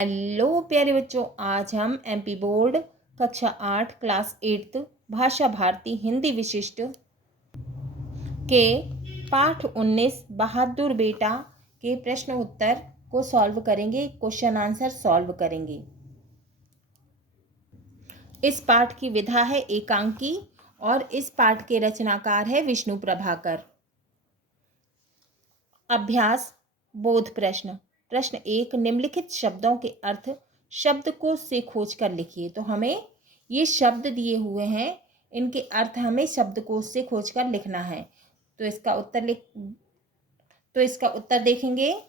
Hello प्यारे बच्चों, आज हम एमपी बोर्ड कक्षा 8 क्लास 8 भाषा भारती हिंदी विशिष्ट के पाठ 19 बहादुर बेटा के प्रश्न उत्तर को सॉल्व करेंगे। क्वेश्चन आंसर सॉल्व करेंगे। इस पाठ की विधा है एकांकी और इस पाठ के रचनाकार है विष्णु प्रभाकर। अभ्यास बोध प्रश्न। प्रश्न 1, निम्नलिखित शब्दों के अर्थ शब्दकोश से खोज कर लिखिए। तो हमें ये शब्द दिए हुए हैं, इनके अर्थ हमें शब्दकोश से खोज कर लिखना है। तो इसका उत्तर देखेंगे।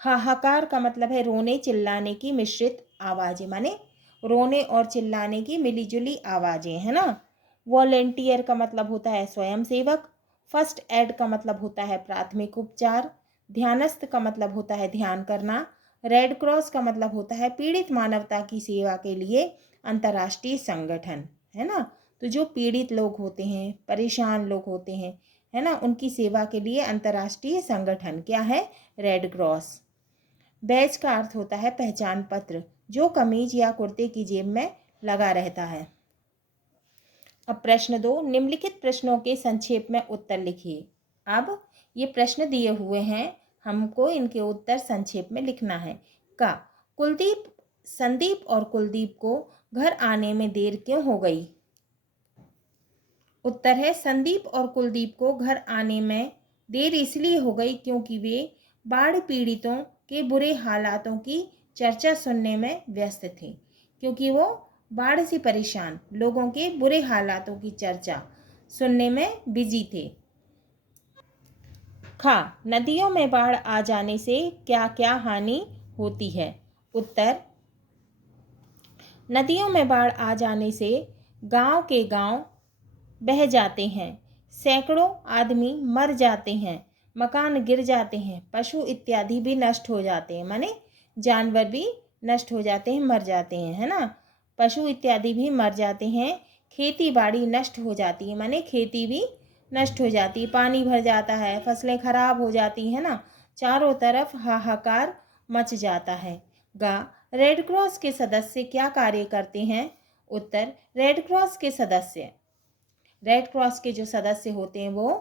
हाहाकार का मतलब है रोने चिल्लाने की मिश्रित आवाजें, माने रोने और चिल्लाने की मिलीजुली आवाजें, है ना। वॉलेंटियर का मतलब होता है स्वयंसेवक। फर्स्ट एड का मतलब होता है प्राथमिक उपचार। ध्यानस्थ का मतलब होता है ध्यान करना। रेड क्रॉस का मतलब होता है पीड़ित मानवता की सेवा के लिए अंतर्राष्ट्रीय संगठन, है ना। तो जो पीड़ित लोग होते हैं, परेशान लोग होते हैं, है ना, उनकी सेवा के लिए अंतर्राष्ट्रीय संगठन क्या है? Red cross. बैज का अर्थ होता है पहचान पत्र, जो कमीज या कुर्ते की जेब में लगा रहता है। अब प्रश्न 2, निम्नलिखित प्रश्नों के संक्षेप में उत्तर लिखिए। अब ये प्रश्न दिए हुए हैं, हमको इनके उत्तर संक्षेप में लिखना है। का संदीप और कुलदीप को घर आने में देर क्यों हो गई? उत्तर है संदीप और कुलदीप को घर आने में देर इसलिए हो गई क्योंकि वे बाढ़ पीड़ितों के बुरे हालातों की चर्चा सुनने में व्यस्त थे। क्योंकि वो बाढ़ से परेशान लोगों के बुरे हालातों की चर्चा सुनने में बिजी थे। खा नदियों में बाढ़ आ जाने से क्या क्या हानि होती है? उत्तर, नदियों में बाढ़ आ जाने से गांव के गांव बह जाते हैं, सैकड़ों आदमी मर जाते हैं, मकान गिर जाते हैं, पशु इत्यादि भी नष्ट हो जाते हैं, माने जानवर भी नष्ट हो जाते हैं, मर जाते हैं, है ना। पशु इत्यादि भी मर जाते हैं, खेती बाड़ी नष्ट हो जाती है, माने खेती भी नष्ट हो जाती है, पानी भर जाता है, फसलें खराब हो जाती है ना, चारों तरफ हाहाकार मच जाता है। गा रेड क्रॉस के सदस्य क्या कार्य करते हैं? उत्तर, रेड क्रॉस के जो सदस्य होते हैं वो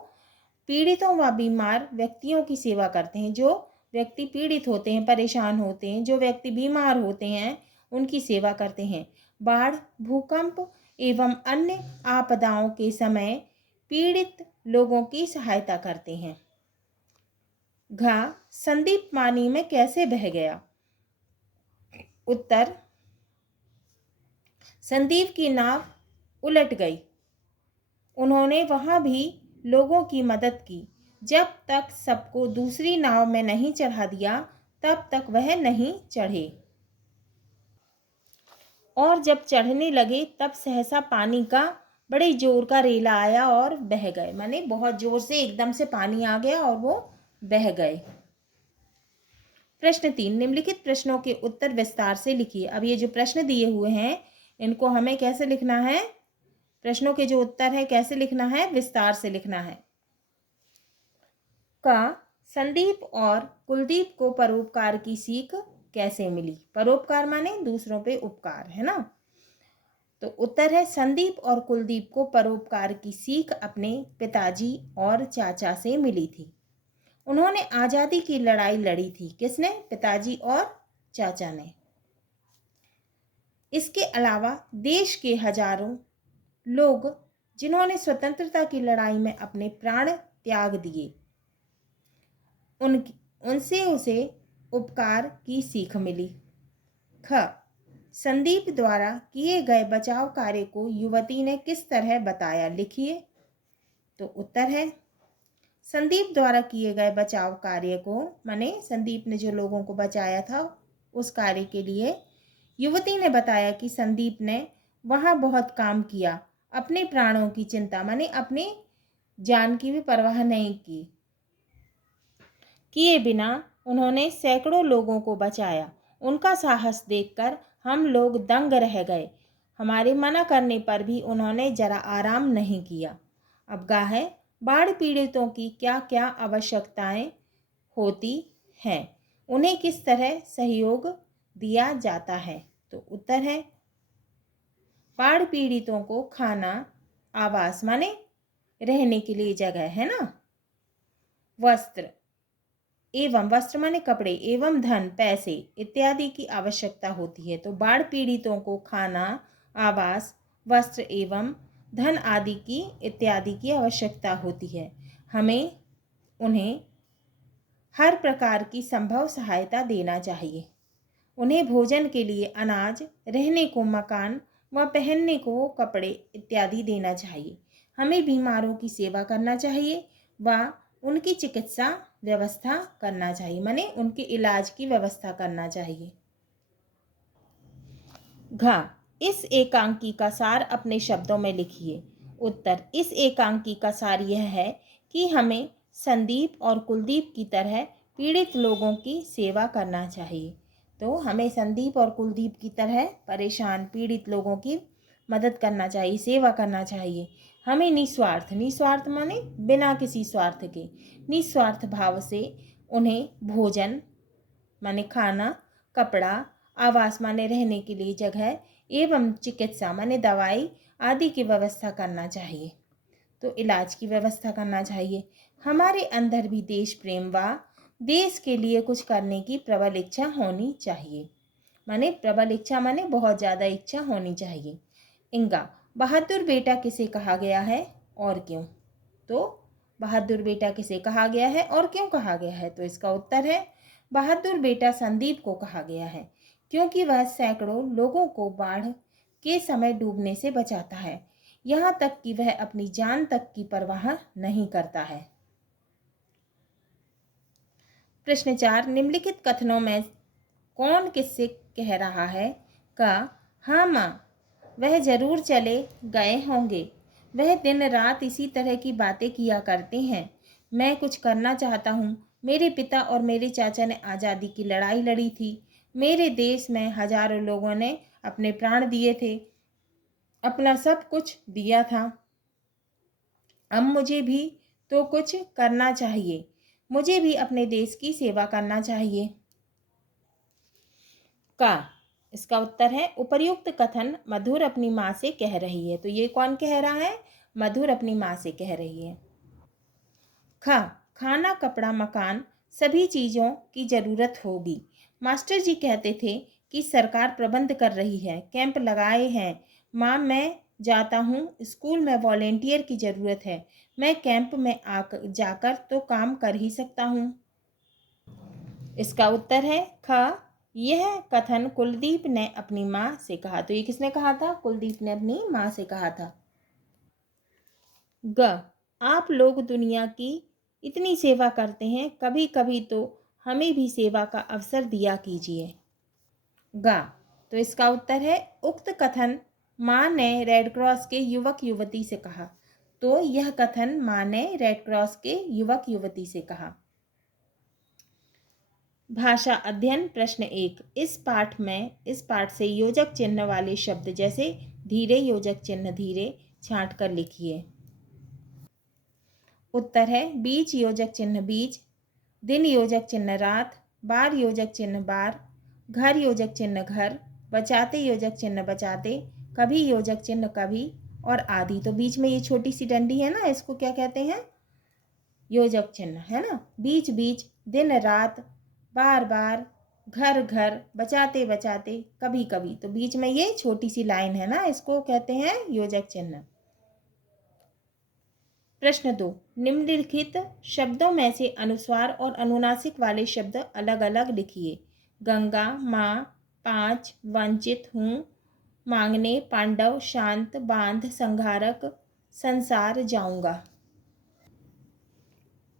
पीड़ितों व बीमार व्यक्तियों की सेवा करते हैं। जो व्यक्ति पीड़ित होते हैं, परेशान होते हैं, जो व्यक्ति बीमार होते हैं, उनकी सेवा करते हैं। बाढ़, भूकंप एवं अन्य आपदाओं के समय पीड़ित लोगों की सहायता करते हैं। घा संदीप पानी में कैसे बह गया? उत्तर, संदीप की नाव उलट गई। उन्होंने वहां भी लोगों की मदद की। जब तक सबको दूसरी नाव में नहीं चढ़ा दिया, तब तक वह नहीं चढ़े, और जब चढ़ने लगे तब सहसा पानी का बड़े जोर का रेला आया और बह गए, माने बहुत जोर से एकदम से पानी आ गया और वो बह गए। प्रश्न 3, निम्नलिखित प्रश्नों के उत्तर विस्तार से लिखिए। अब ये जो प्रश्न दिए हुए हैं, इनको हमें कैसे लिखना है? प्रश्नों के जो उत्तर है कैसे लिखना है? विस्तार से लिखना है। का संदीप और कुलदीप को परोपकार की सीख कैसे मिली? परोपकार माने दूसरों पे उपकार, है ना। तो उत्तर है संदीप और कुलदीप को परोपकार की सीख अपने पिताजी और चाचा से मिली थी। उन्होंने आज़ादी की लड़ाई लड़ी थी। किसने? पिताजी और चाचा ने। इसके अलावा देश के हजारों लोग जिन्होंने स्वतंत्रता की लड़ाई में अपने प्राण त्याग दिए, उनसे उसे उपकार की सीख मिली। ख संदीप द्वारा किए गए बचाव कार्य को युवती ने किस तरह बताया? लिखिए। तो उत्तर है संदीप द्वारा किए गए बचाव कार्य को, माने संदीप ने जो लोगों को बचाया था, उस कार्य के लिए युवती ने बताया कि संदीप ने वहां बहुत काम किया, अपने प्राणों की चिंता, माने अपने जान की भी परवाह नहीं किए बिना उन्होंने सैकड़ों लोगों को बचाया। उनका साहस देखकर हम लोग दंग रह गए। हमारे मना करने पर भी उन्होंने जरा आराम नहीं किया। अब गा है बाढ़ पीड़ितों की क्या क्या आवश्यकताएं होती हैं? उन्हें किस तरह सहयोग दिया जाता है? तो उत्तर है बाढ़ पीड़ितों को खाना, आवास माने रहने के लिए जगह, है ना, वस्त्र एवं वस्त्र माने कपड़े एवं धन पैसे इत्यादि की आवश्यकता होती है। तो बाढ़ पीड़ितों को खाना, आवास, वस्त्र एवं धन आदि की इत्यादि की आवश्यकता होती है। हमें उन्हें हर प्रकार की संभव सहायता देना चाहिए। उन्हें भोजन के लिए अनाज, रहने को मकान व पहनने को कपड़े इत्यादि देना चाहिए। हमें बीमारों की सेवा करना चाहिए व उनकी चिकित्सा व्यवस्था करना चाहिए, माने उनके इलाज की व्यवस्था करना चाहिए। घ इस एकांकी का सार अपने शब्दों में लिखिए। उत्तर इस एकांकी का सार यह है कि हमें संदीप और कुलदीप की तरह पीड़ित लोगों की सेवा करना चाहिए। तो हमें संदीप और कुलदीप की तरह परेशान पीड़ित लोगों की मदद करना चाहिए, सेवा करना चाहिए। हमें निस्वार्थ माने बिना किसी स्वार्थ के, निस्वार्थ भाव से उन्हें भोजन माने खाना, कपड़ा, आवास माने रहने के लिए जगह एवं चिकित्सा माने दवाई आदि की व्यवस्था करना चाहिए। तो इलाज की व्यवस्था करना चाहिए। हमारे अंदर भी देश प्रेम व देश के लिए कुछ करने की प्रबल इच्छा होनी चाहिए। माने प्रबल इच्छा माने बहुत ज़्यादा इच्छा होनी चाहिए। इंगा बहादुर बेटा किसे कहा गया है और क्यों? तो बहादुर बेटा किसे कहा गया है और क्यों कहा गया है? तो इसका उत्तर है बहादुर बेटा संदीप को कहा गया है क्योंकि वह सैकड़ों लोगों को बाढ़ के समय डूबने से बचाता है, यहाँ तक कि वह अपनी जान तक की परवाह नहीं करता है। प्रश्न 4 निम्नलिखित कथनों में कौन किससे कह रहा है? का हाँ माँ, वह जरूर चले गए होंगे। वह दिन रात इसी तरह की बातें किया करते हैं। मैं कुछ करना चाहता हूँ। मेरे पिता और मेरे चाचा ने आज़ादी की लड़ाई लड़ी थी। मेरे देश में हजारों लोगों ने अपने प्राण दिए थे, अपना सब कुछ दिया था। अब मुझे भी तो कुछ करना चाहिए। मुझे भी अपने देश की सेवा करना चाहिए। का इसका उत्तर है उपर्युक्त कथन मधुर अपनी माँ से कह रही है। तो ये कौन कह रहा है? मधुर अपनी माँ से कह रही है। खाना, कपड़ा, मकान सभी चीज़ों की ज़रूरत होगी। मास्टर जी कहते थे कि सरकार प्रबंध कर रही है, कैंप लगाए हैं। माँ, मैं जाता हूँ, स्कूल में वॉलेंटियर की ज़रूरत है। मैं कैंप में जाकर तो काम कर ही सकता हूँ। इसका उत्तर है ख यह कथन कुलदीप ने अपनी माँ से कहा। तो ये किसने कहा था? कुलदीप ने अपनी माँ से कहा था। ग आप लोग दुनिया की इतनी सेवा करते हैं, कभी कभी तो हमें भी सेवा का अवसर दिया कीजिए। गा तो इसका उत्तर है उक्त कथन माँ ने रेड क्रॉस के युवक युवती से कहा। तो यह कथन माँ ने रेड क्रॉस के युवक युवती से कहा। भाषा अध्ययन प्रश्न 1 इस पाठ से योजक चिन्ह वाले शब्द जैसे धीरे योजक चिन्ह धीरे छांट कर लिखिए। उत्तर है बीच योजक चिन्ह बीज, दिन योजक चिन्ह रात, बार योजक चिन्ह बार, घर योजक चिन्ह घर, बचाते योजक चिन्ह बचाते, कभी योजक चिन्ह कभी और आदि। तो बीच में ये छोटी सी डंडी है ना, इसको क्या कहते हैं? योजक चिन्ह, है ना। बीच बीच, दिन रात, बार बार, घर घर, बचाते बचाते, कभी कभी। तो बीच में ये छोटी सी लाइन है ना, इसको कहते हैं योजक चिन्ह। प्रश्न 2 निम्नलिखित शब्दों में से अनुस्वार और अनुनासिक वाले शब्द अलग अलग लिखिए। गंगा, माँ, पाँच, वंचित हूँ, मांगने, पांडव, शांत, बांध, संहारक, संसार, जाऊंगा।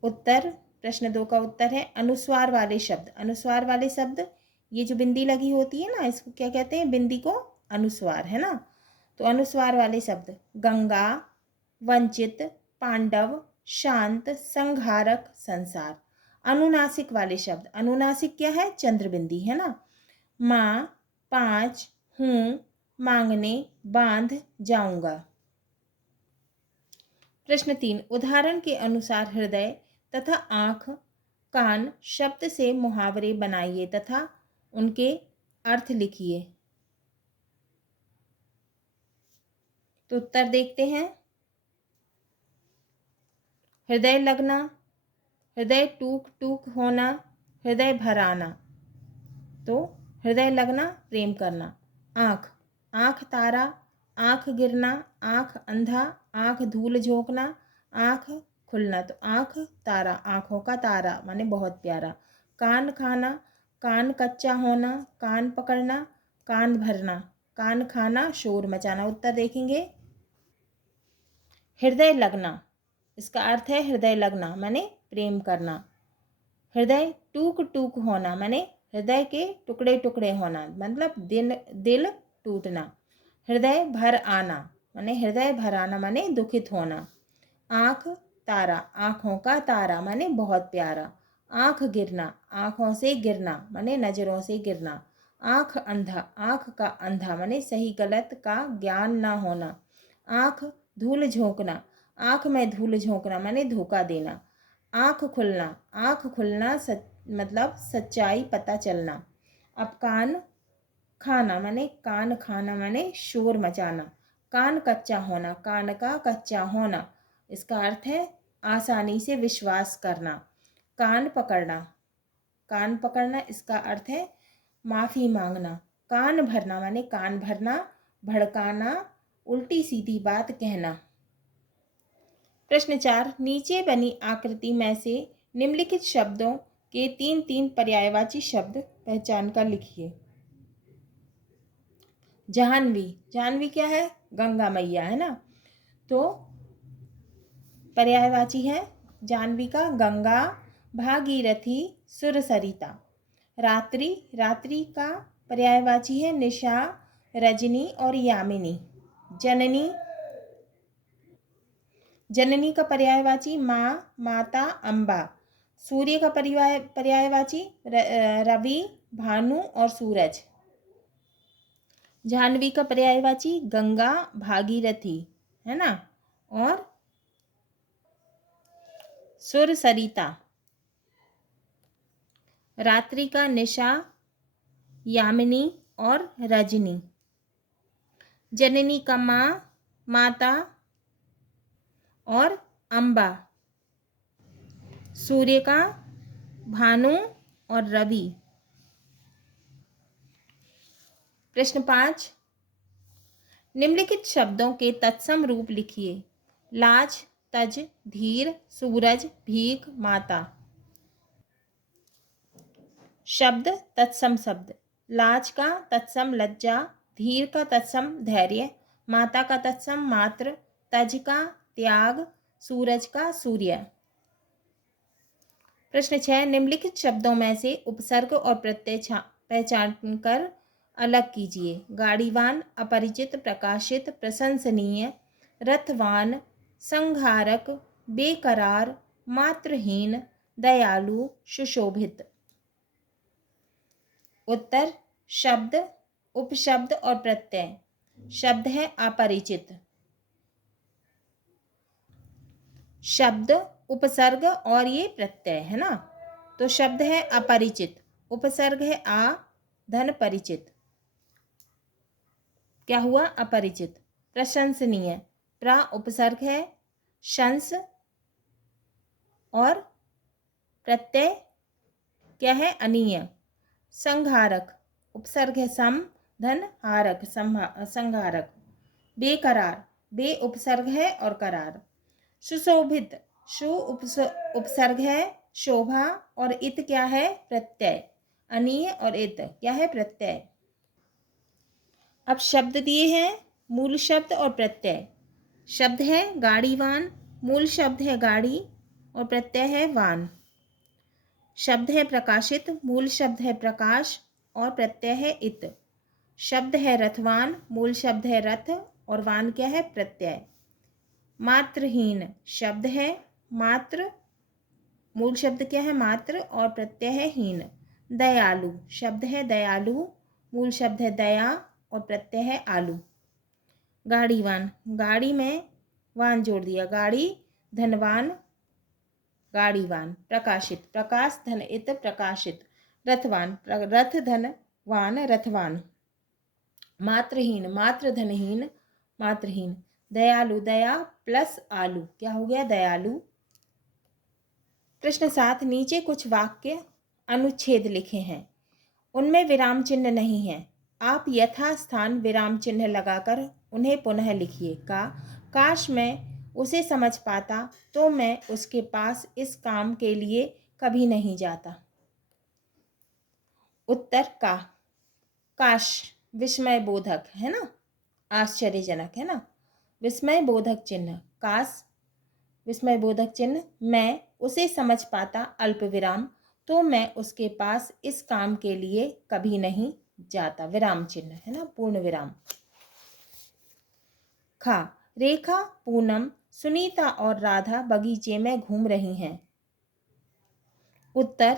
उत्तर प्रश्न 2 का उत्तर है अनुस्वार वाले शब्द। अनुस्वार वाले शब्द ये जो बिंदी लगी होती है ना, इसको क्या कहते हैं? बिंदी को अनुस्वार, है ना। तो अनुस्वार वाले शब्द गंगा, वंचित, पांडव, शांत, संहारक, संसार। अनुनासिक वाले शब्द, अनुनासिक क्या है? चंद्रबिंदी, है ना। माँ, पाँच, हूँ, मांगने, बांध, जाऊंगा। प्रश्न 3 उदाहरण के अनुसार हृदय तथा आँख कान शब्द से मुहावरे बनाइए तथा उनके अर्थ लिखिए। तो उत्तर देखते हैं। हृदय लगना, हृदय टूक टूक होना, हृदय भर आना। तो हृदय लगना प्रेम करना। आँख, आँख तारा, आँख गिरना, आँख अंधा, आँख धूल झोंकना, आँख खुलना। तो आँख तारा, आँखों का तारा माने बहुत प्यारा। कान खाना, कान कच्चा होना, कान पकड़ना, कान भरना, कान खाना, शोर मचाना। उत्तर देखेंगे। हृदय लगना, इसका अर्थ है हृदय लगना माने प्रेम करना। हृदय टूक टूक होना माने हृदय के टुकड़े टुकड़े होना, मतलब दिल टूटना। हृदय भर आना माने हृदय भर आना माने दुखित होना। आँख तारा, आँखों का तारा माने बहुत प्यारा। आँख गिरना, आँखों से गिरना माने नज़रों से गिरना। आँख अंधा, आँख का अंधा माने सही गलत का ज्ञान ना होना। आँख धूल झोंकना, आँख में धूल झोंकना माने धोखा देना। आँख खुलना, आँख खुलना मतलब सच्चाई पता चलना। अब कान खाना माने कान खाना माने शोर मचाना। कान कच्चा होना, कान का कच्चा होना, इसका अर्थ है आसानी से विश्वास करना। कान पकड़ना, कान पकड़ना इसका अर्थ है माफ़ी मांगना। कान भरना माने कान भरना, भड़काना, उल्टी सीधी बात कहना। प्रश्न 4, नीचे बनी आकृति में से निम्नलिखित शब्दों के 3 पर्यायवाची शब्द पहचान कर लिखिए। जाह्नवी, जाह्नवी क्या है? गंगा मैया है ना। तो पर्यायवाची है जाह्नवी का गंगा, भागीरथी, सुरसरिता। रात्रि, रात्रि का पर्यायवाची है निशा, रजनी और यामिनी। जननी, जननी का पर्यायवाची माँ, माता, अम्बा। सूर्य का पर्यायवाची रवि, भानु और सूरज। जाह्नवी का पर्यायवाची गंगा, भागीरथी है ना, और सुरसरिता। रात्रि का निशा, यामिनी और रजनी। जननी का माँ, माता और अम्बा। सूर्य का भानु और रवि। प्रश्न 5, निम्नलिखित शब्दों के तत्सम रूप लिखिए। लाज, तज, धीर, सूरज, भीख, माता। शब्द तत्सम शब्द। लाज का तत्सम लज्जा, धीर का तत्सम धैर्य, माता का तत्सम मात्र, तज का त्याग, सूरज का सूर्य। प्रश्न 6, निम्नलिखित शब्दों में से उपसर्ग और प्रत्यय पहचान कर अलग कीजिए। गाड़ीवान, अपरिचित, प्रकाशित, प्रशंसनीय, रथवान, संहारक, बेकरार, मात्रहीन, दयालु, सुशोभित। उत्तर शब्द, उपशब्द और प्रत्यय। शब्द है अपरिचित, शब्द उपसर्ग और ये प्रत्यय है ना। तो शब्द है अपरिचित, उपसर्ग है आ, धन परिचित। क्या हुआ? अपरिचित। प्रशंसनीय, प्रा उपसर्ग है शंस और प्रत्यय क्या है? अनीय। संहारक, उपसर्ग है सम, धन हारक, संहारक। बेकरार, बे उपसर्ग है और करार। सुशोभित, शु उपसर्ग है शोभा और इत क्या है? प्रत्यय। अनीय और इत क्या है? प्रत्यय। अब शब्द दिए हैं, मूल शब्द और प्रत्यय। शब्द है गाड़ीवान, मूल शब्द है गाड़ी और प्रत्यय है वान। शब्द है प्रकाशित, मूल शब्द है प्रकाश और प्रत्यय है इत। शब्द है रथवान, मूल शब्द है रथ और वान क्या है? प्रत्यय। मात्रहीन, शब्द है मात्र, मूल शब्द क्या है? मात्र और प्रत्यय है हीन। दयालु, शब्द है दयालु, मूल शब्द है दया और प्रत्यय है आलू। गाड़ीवान, गाड़ी में वान जोड़ दिया, गाड़ी धनवान गाड़ीवान, प्रकाशित, प्रकाश धन इत प्रकाशित, रथवान, रथ धन वान रथवान, मात्रहीन, मात्र धनहीन मात्रहीन, दयालु, दया प्लस आलू, क्या हो गया दयालु। प्रश्न 7, नीचे कुछ वाक्य अनुच्छेद लिखे हैं, उनमें विराम चिन्ह नहीं है, आप यथास्थान विराम चिन्ह लगाकर उन्हें पुनः लिखिए। काश मैं उसे समझ पाता तो मैं उसके पास इस काम के लिए कभी नहीं जाता। उत्तर काश विस्मय बोधक है ना, आश्चर्यजनक है ना, विस्मय बोधक चिन्ह काश, विस्मय बोधक चिन्ह, मैं उसे समझ पाता अल्प विराम तो मैं उसके पास इस काम के लिए कभी नहीं जाता, विराम चिन्ह है ना, पूर्ण विराम। रेखा, पूनम, सुनीता और राधा बगीचे में घूम रही हैं। उत्तर,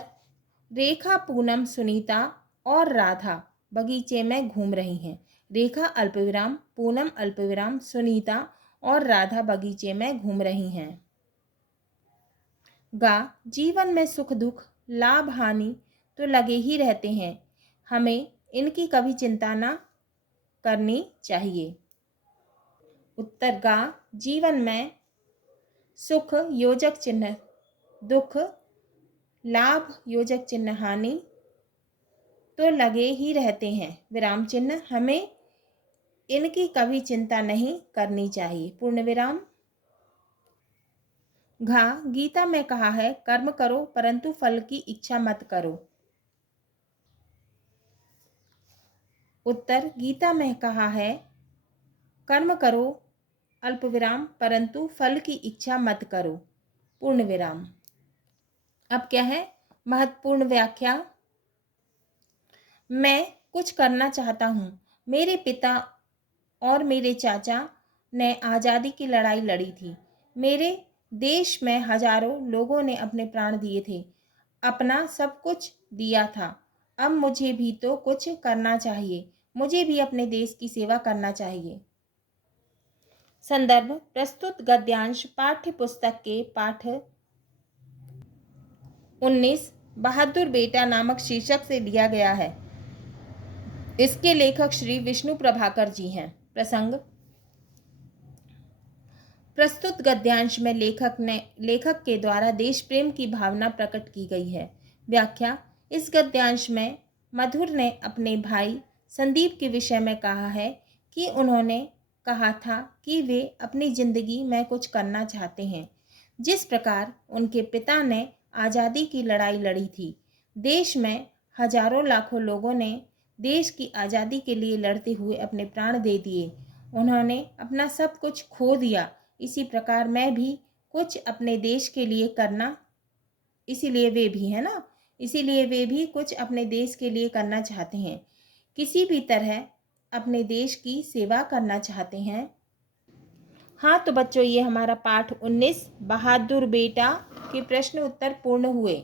रेखा, पूनम, सुनीता और राधा बगीचे में घूम रही हैं। रेखा अल्पविराम, पूनम अल्पविराम, सुनीता और राधा बगीचे में घूम रही हैं। जीवन में सुख दुख, लाभ हानि तो लगे ही रहते हैं, हमें इनकी कभी चिंता ना करनी चाहिए। उत्तर, जीवन में सुख योजक चिन्ह दुख, लाभ योजक चिन्ह हानि तो लगे ही रहते हैं, विराम चिन्ह, हमें इनकी कभी चिंता नहीं करनी चाहिए, पूर्ण विराम। गीता में कहा है कर्म करो परंतु फल की इच्छा मत करो। उत्तर, गीता में कहा है कर्म करो अल्प विराम परंतु फल की इच्छा मत करो, पूर्ण विराम। अब क्या है महत्वपूर्ण व्याख्या। मैं कुछ करना चाहता हूँ, मेरे पिता और मेरे चाचा ने आज़ादी की लड़ाई लड़ी थी, मेरे देश में हजारों लोगों ने अपने प्राण दिए थे, अपना सब कुछ दिया था, अब मुझे भी तो कुछ करना चाहिए, मुझे भी अपने देश की सेवा करना चाहिए। संदर्भ, प्रस्तुत गद्यांश पाठ्य पुस्तक के पाठ 19 बहादुर बेटा नामक शीर्षक से लिया गया है। इसके लेखक श्री विष्णु प्रभाकर जी हैं। प्रसंग, प्रस्तुत गद्यांश में लेखक के द्वारा देश प्रेम की भावना प्रकट की गई है। व्याख्या, इस गद्यांश में मधुर ने अपने भाई संदीप के विषय में कहा है कि उन्होंने कहा था कि वे अपनी जिंदगी में कुछ करना चाहते हैं, जिस प्रकार उनके पिता ने आज़ादी की लड़ाई लड़ी थी। देश में हजारों लाखों लोगों ने देश की आज़ादी के लिए लड़ते हुए अपने प्राण दे दिए, उन्होंने अपना सब कुछ खो दिया, इसी प्रकार मैं भी कुछ अपने देश के लिए करना, इसीलिए वे भी कुछ अपने देश के लिए करना चाहते हैं, किसी भी तरह अपने देश की सेवा करना चाहते हैं। तो बच्चों, ये हमारा पाठ 19 बहादुर बेटा के प्रश्न उत्तर पूर्ण हुए।